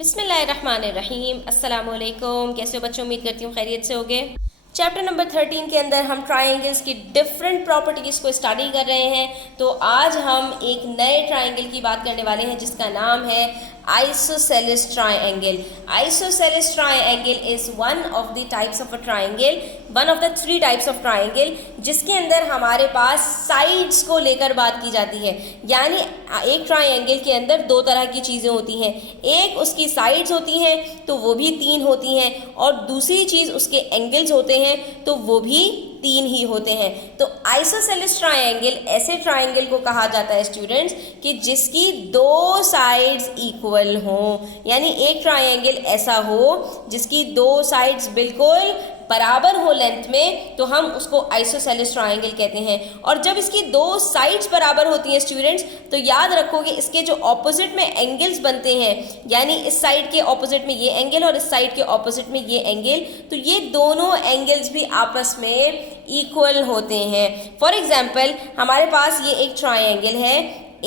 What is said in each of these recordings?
बिस्मिल्लाहिर्रहमानिर्रहीम। अस्सलाम वालेकुम। कैसे हो बच्चों? उम्मीद करती हूँ खैरियत से होगे। चैप्टर नंबर 13 के अंदर हम ट्राइंगल्स की डिफरेंट प्रॉपर्टीज़ को स्टडी कर रहे हैं। तो आज हम एक नए ट्राइंगल की बात करने वाले हैं जिसका नाम है isosceles triangle. Isosceles triangle is one of the types of a triangle, one of the 3 types of triangle, जिसके अंदर हमारे पास साइड्स को लेकर बात की जाती है। यानी एक ट्राइंगल के अंदर 2 तरह की चीज़ें होती हैं, एक उसकी साइड्स होती हैं तो वो भी 3 होती हैं, और दूसरी चीज़ उसके एंगल्स होते हैं तो वो भी 3 ही होते हैं। तो आइसोसेलेस ट्राइंगल ऐसे ट्राइंगल को कहा जाता है स्टूडेंट्स कि जिसकी 2 साइड्स इक्वल हों। यानी एक ट्राइंगल ऐसा हो जिसकी 2 साइड्स बिल्कुल बराबर हो लेंथ में, तो हम उसको आइसोसेलेस ट्राइंगल कहते हैं। और जब इसकी 2 साइड्स बराबर होती हैं स्टूडेंट्स, तो याद रखोगे इसके जो ऑपोजिट में एंगल्स बनते हैं, यानी इस साइड के ऑपोजिट में ये एंगल और इस साइड के ऑपोजिट में ये एंगल, तो ये दोनों एंगल्स भी आपस में इक्वल होते हैं। फॉर एग्जाम्पल हमारे पास ये एक ट्राइंगल है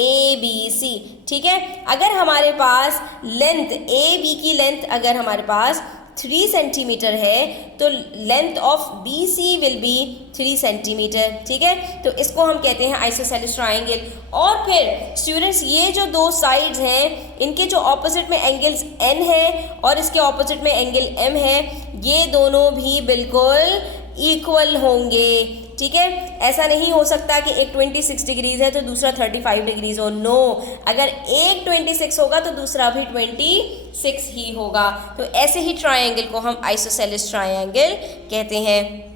ABC, ठीक है। अगर हमारे पास लेंथ AB की लेंथ अगर हमारे पास 3 सेंटीमीटर है तो length of BC will be 3 centimetre, ठीक है। तो इसको हम कहते हैं आइसोसेलेस ट्राइंगल। और फिर स्टूडेंट्स ये जो 2 साइड्स हैं इनके जो ऑपोजिट में एंगल्स N है और इसके ऑपोजिट में एंगल M है, ये दोनों भी बिल्कुल इक्वल होंगे, ठीक है। ऐसा नहीं हो सकता कि एक 26 डिग्रीज है तो दूसरा 35 डिग्रीज हो। नो, अगर एक 26 होगा तो दूसरा भी 26 ही होगा। तो ऐसे ही ट्राइंगल को हम आइसोसेलेस ट्राइंगल कहते हैं।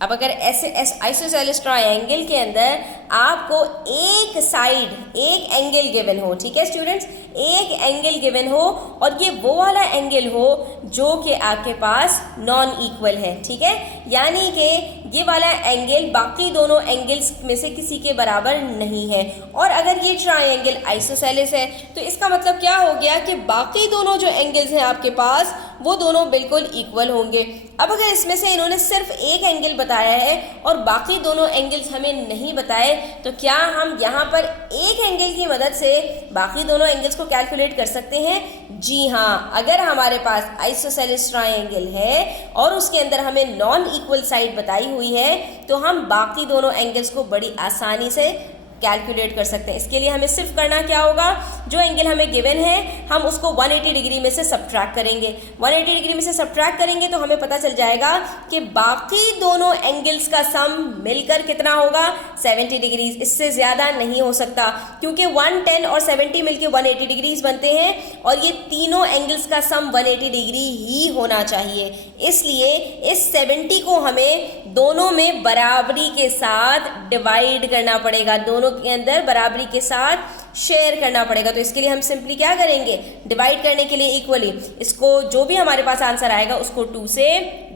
अब अगर ऐसे आइसोसेलेस ट्राइंगल के अंदर आपको एक साइड एक एंगल गिवन हो, ठीक है स्टूडेंट्स, एक एंगल गिवन हो और ये वो वाला एंगल हो जो कि आपके पास नॉन इक्वल है, ठीक है। यानी कि ये वाला एंगल बाकी दोनों एंगल्स में से किसी के बराबर नहीं है। और अगर ये ट्राइंगल आइसोसेलेस है तो इसका मतलब क्या हो गया कि बाकी दोनों जो एंगल्स हैं आपके पास वो दोनों बिल्कुल इक्वल होंगे। अब अगर इसमें से इन्होंने सिर्फ एक एंगल बताया है और बाकी दोनों एंगल्स हमें नहीं बताए, तो क्या हम यहाँ पर एक एंगल की मदद से बाकी दोनों एंगल्स को कैलकुलेट कर सकते हैं? जी हाँ, अगर हमारे पास आइसोसेलेस ट्राइंगल है और उसके अंदर हमें नॉन इक्वल साइड बताई हुई है तो हम बाकी दोनों एंगल्स को बड़ी आसानी से कैलकुलेट कर सकते हैं। इसके लिए हमें सिर्फ करना क्या होगा, जो एंगल हमें गिवन है हम उसको 180 डिग्री में से सब्ट्रैक्ट करेंगे। 180 डिग्री में से सब्ट्रैक्ट करेंगे तो हमें पता चल जाएगा कि बाकी दोनों एंगल्स का सम मिलकर कितना होगा, 70 डिग्रीज। इससे ज़्यादा नहीं हो सकता क्योंकि 110 और 70 मिलकर 180 डिग्रीज बनते हैं और ये तीनों एंगल्स का सम 180 डिग्री ही होना चाहिए। इसलिए इस 70 को हमें दोनों में बराबरी के साथ डिवाइड करना पड़ेगा, दोनों के अंदर बराबरी के साथ शेयर करना पड़ेगा। तो इसके लिए हम सिंपली क्या करेंगे, डिवाइड करने के लिए इक्वली इसको जो भी हमारे पास आंसर आएगा उसको 2 से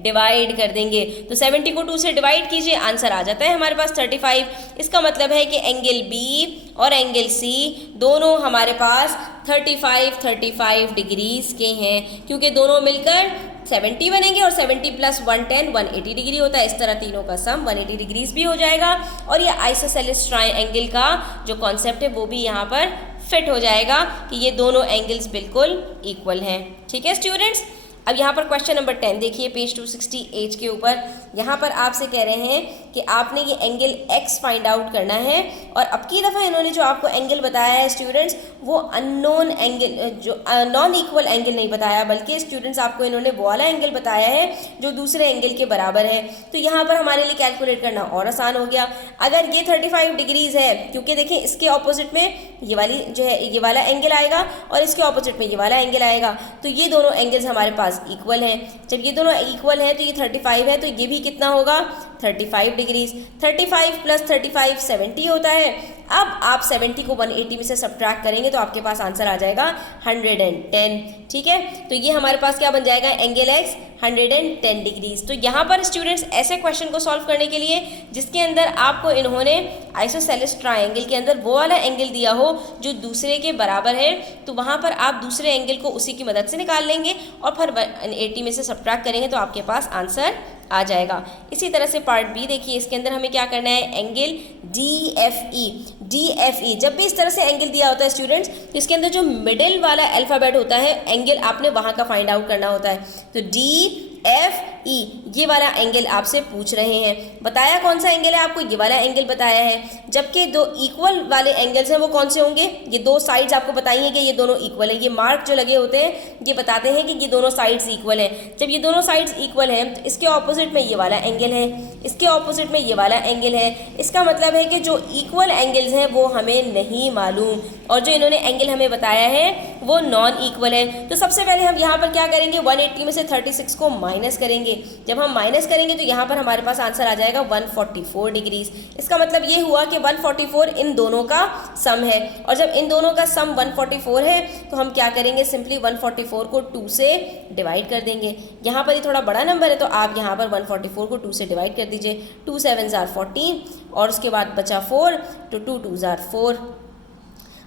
डिवाइड कर देंगे। तो 70 को 2 से डिवाइड कीजिए, आंसर आ जाता है हमारे पास 35। इसका मतलब है कि एंगल B और एंगल C दोनों हमारे पास 35 डिग्रीज के हैं, क्योंकि दोनों मिलकर 70 बनेंगे और 70 प्लस 110 180 डिग्री होता है। इस तरह तीनों का सम 180 डिग्रीज भी हो जाएगा और ये आइसोसेलेस ट्राइंगल का जो कॉन्सेप्ट है वो भी यहाँ पर फिट हो जाएगा कि ये दोनों एंगल्स बिल्कुल इक्वल हैं, ठीक है स्टूडेंट्स। अब यहाँ पर क्वेश्चन नंबर 10 देखिए, पेज 268 के ऊपर यहाँ पर आपसे कह रहे हैं कि आपने ये एंगल X फाइंड आउट करना है। और अब की दफ़ा इन्होंने जो आपको एंगल बताया है स्टूडेंट्स, वो अननोन एंगल, जो नॉन इक्वल एंगल नहीं बताया, बल्कि स्टूडेंट्स आपको इन्होंने वो वाला एंगल बताया है जो दूसरे एंगल के बराबर है। तो यहाँ पर हमारे लिए कैलकुलेट करना और आसान हो गया। अगर ये 35 डिग्रीज है, क्योंकि देखिए इसके ऑपोजिट में ये वाली जो है ये वाला एंगल आएगा और इसके ऑपोजिट में ये वाला एंगल आएगा, तो ये दोनों एंगल्स हमारे पास इक्वल हैं। जब ये दोनों इक्वल हैं तो ये 35 है तो ये भी कितना होगा, 35 डिग्रीज। 35 प्लस 35 70 होता है। अब आप 70 को 180 में से सब्ट्रैक्ट करेंगे तो आपके पास आंसर आ जाएगा 110, ठीक है। तो ये हमारे पास क्या बन जाएगा, एंगल X 110 डिग्रीज। तो यहाँ पर स्टूडेंट्स ऐसे क्वेश्चन को सॉल्व करने के लिए जिसके अंदर आपको इन्होंने आइसोसेलेस ट्राइंगल के अंदर वो वाला एंगल दिया हो जो दूसरे के बराबर है, तो वहाँ पर आप दूसरे एंगल को उसी की मदद से निकाल लेंगे और फिर 180 में से सब्ट्रैक्ट करेंगे तो आपके पास आंसर आ जाएगा। इसी तरह से पार्ट बी देखिए, इसके अंदर हमें क्या करना है, एंगल DFE। DFE। जब भी इस तरह से एंगल दिया होता है स्टूडेंट्स, तो इसके अंदर जो मिडिल वाला अल्फ़ाबेट होता है एंगल आपने वहाँ का फाइंड आउट करना होता है। तो DFE ये वाला एंगल आपसे पूछ रहे हैं। बताया कौन सा एंगल है आपको, ये वाला एंगल बताया है। जबकि दो इक्वल वाले एंगल्स हैं वो कौन से होंगे, ये दो साइड्स आपको बताई हैं कि ये दोनों इक्वल हैं। ये मार्क जो लगे होते हैं ये बताते हैं कि ये दोनों साइड्स इक्वल हैं। जब ये दोनों साइड्स इक्वल हैं तो इसके ऑपोजिट में ये वाला एंगल है, इसके ऑपोजिट में ये वाला एंगल है। इसका मतलब है कि जो इक्वल एंगल्स हैं वो हमें नहीं मालूम, और जो इन्होंने एंगल हमें बताया है वो नॉन इक्वल है। तो सबसे पहले हम यहाँ पर क्या करेंगे, 180 में से 36 को माइनस करेंगे। जब हम माइनस करेंगे तो यहाँ पर हमारे पास आंसर आ जाएगा 144 डिग्रीज। इसका मतलब ये हुआ कि 144 इन दोनों का सम है, और जब इन दोनों का सम 144 है तो हम क्या करेंगे, सिंपली 144 को 2 से डिवाइड कर देंगे। यहाँ पर ये थोड़ा बड़ा नंबर है तो आप यहाँ पर 144 को 2 से डिवाइड कर दीजिए। 2 7 = 14 और उसके बाद बचा 4, तो 2 2 = 4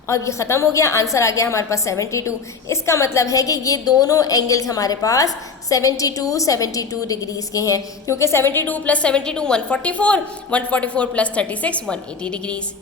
और ये ख़त्म हो गया। आंसर आ गया हमारे पास 72। इसका मतलब है कि ये दोनों एंगल्स हमारे पास 72 डिग्रीज़ के हैं, क्योंकि 72 + 72 144, 144 + 36 180 डिग्रीज़।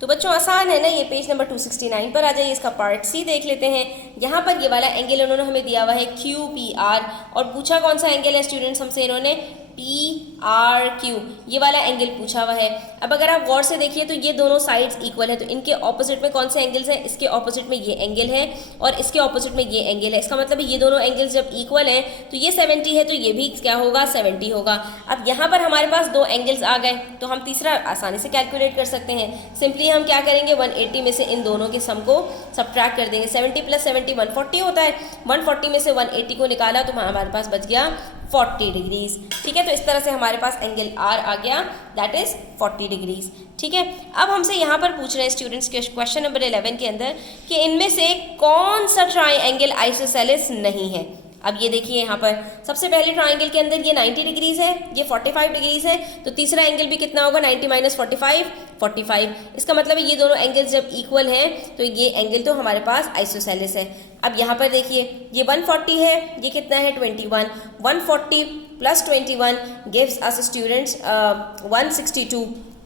तो बच्चों आसान है ना, ये पेज नंबर 269 पर आ जाइए। इसका पार्ट सी देख लेते हैं। यहाँ पर ये वाला एंगल उन्होंने हमें दिया हुआ है QPR, और पूछा कौन सा एंगल है स्टूडेंट्स हमसे, इन्होंने PRQ ये वाला एंगल पूछा हुआ है। अब अगर आप गौर से देखिए तो ये दोनों साइड्स इक्वल है, तो इनके ऑपोजिट में कौन से एंगल्स हैं, इसके ऑपोजिट में ये एंगल है और इसके ऑपोजिट में ये एंगल है। इसका मतलब ये दोनों एंगल्स जब इक्वल हैं तो ये 70 है तो ये भी क्या होगा, 70 होगा। अब यहाँ पर हमारे पास दो एंगल्स आ गए तो हम तीसरा आसानी से कैलकुलेट कर सकते हैं। सिंपली हम क्या करेंगे, 180 में से इन दोनों के सम को सब्ट्रैक्ट कर देंगे। 70 + 70 140 होता है। 140 में से 180 को निकाला तो हमारे पास बच गया 40 डिग्रीज़। ठीक है, तो इस तरह से हमारे पास एंगल R आ गया, दैट इज़ 40 डिग्रीज़। ठीक है, अब हमसे यहाँ पर पूछ रहे हैं स्टूडेंट्स के क्वेश्चन नंबर 11 के अंदर कि इनमें से कौन सा ट्राइंगल आइसोसेलेस नहीं है। अब ये देखिए यहाँ पर सबसे पहले ट्राइंगल के अंदर ये 90 डिग्रीज़ है, ये 45 डिग्रीज़ है, तो तीसरा एंगल भी कितना होगा, 90 - 45 45। इसका मतलब है ये दोनों एंगल्स जब इक्वल हैं तो ये एंगल तो हमारे पास आइसोसेलेस है। अब यहाँ पर देखिए ये 140 है, ये कितना है 21, 140 + 21 गिव्स अस स्टूडेंट्स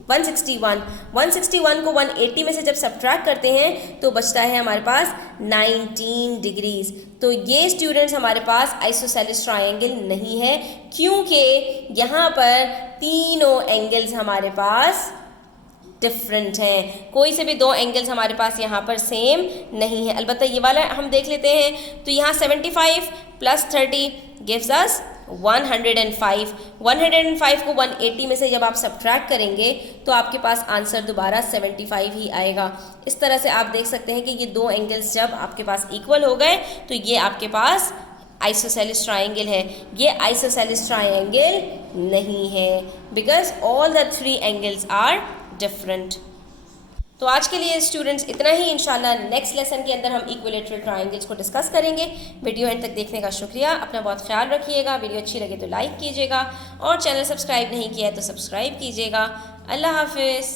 161 को 180 में से जब सब्ट्रैक्ट करते हैं तो बचता है हमारे पास 19 डिग्रीज़। तो ये स्टूडेंट्स हमारे पास आइसोसेलेस ट्रायंगल नहीं है, क्योंकि यहाँ पर तीनों एंगल्स हमारे पास डिफरेंट हैं। कोई से भी दो एंगल्स हमारे पास यहाँ पर सेम नहीं है। अलबत्ता ये वाला हम देख लेते हैं, तो यहाँ 75 + 30 गिव्स अस 105। 105 को 180 में से जब आप सब्ट्रैक्ट करेंगे तो आपके पास आंसर दोबारा 75 ही आएगा। इस तरह से आप देख सकते हैं कि ये दो एंगल्स जब आपके पास इक्वल हो गए तो ये आपके पास आइसोसेलेस ट्रायंगल है। ये आइसोसेलेस ट्रायंगल नहीं है because all the 3 angles are different. तो आज के लिए स्टूडेंट्स इतना ही। इंशाल्लाह नेक्स्ट लेसन के अंदर हम इक्विलेटरल ट्रायंगल्स को डिस्कस करेंगे। वीडियो एंड तक देखने का शुक्रिया। अपना बहुत ख्याल रखिएगा। वीडियो अच्छी लगे तो लाइक कीजिएगा और चैनल सब्सक्राइब नहीं किया है तो सब्सक्राइब कीजिएगा। अल्लाह हाफिज़।